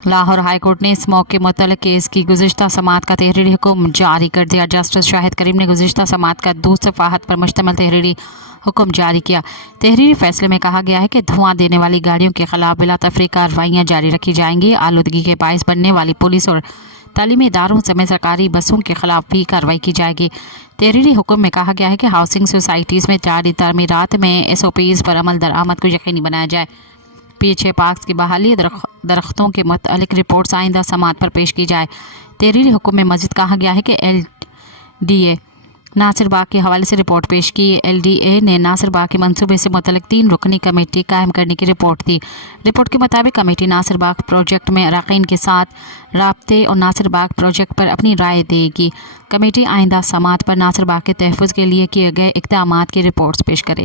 Lahore high court نے smog کے متعلق کیس کی گزشتہ سماعت کا تحریری حکم جاری کر دیا۔ جسٹس شاہد کریم نے گزشتہ سماعت کا 2 صفحات پر مشتمل تحریری حکم جاری کیا۔ تحریری فیصلے میں کہا گیا ہے کہ دھواں دینے والی گاڑیوں کے خلاف بلا تفریق کارروائیاں جاری رکھی جائیں گی۔ آلودگی کے باعث بننے والی پولیس اور تعلیمی اداروں سمیت سرکاری بسوں کے خلاف بھی کارروائی کی جائے گی۔ تحریری حکم میں کہا گیا ہے کہ ہاؤسنگ سوسائٹیز میں جاری تعمیرات میں SOPs پر عمل درآمد کو یقینی بنایا جائے۔ پیچھے پارکس کی بحالی درختوں کے متعلق رپورٹس آئندہ سماعت پر پیش کی جائے۔ تحریری حکم میں مزید کہا گیا ہے کہ LDA ناصر باغ کے حوالے سے رپورٹ پیش کی۔ LDA نے ناصر باغ کے منصوبے سے متعلق 3 رکنی کمیٹی قائم کرنے کی رپورٹ دی۔ رپورٹ کے مطابق کمیٹی ناصر باغ پروجیکٹ میں اراکین کے ساتھ رابطے اور ناصر باغ پروجیکٹ پر اپنی رائے دے گی۔ کمیٹی آئندہ سماعت پر ناصر باغ کے تحفظ کے لیے کیے گئے اقدامات کی رپورٹس پیش کرے۔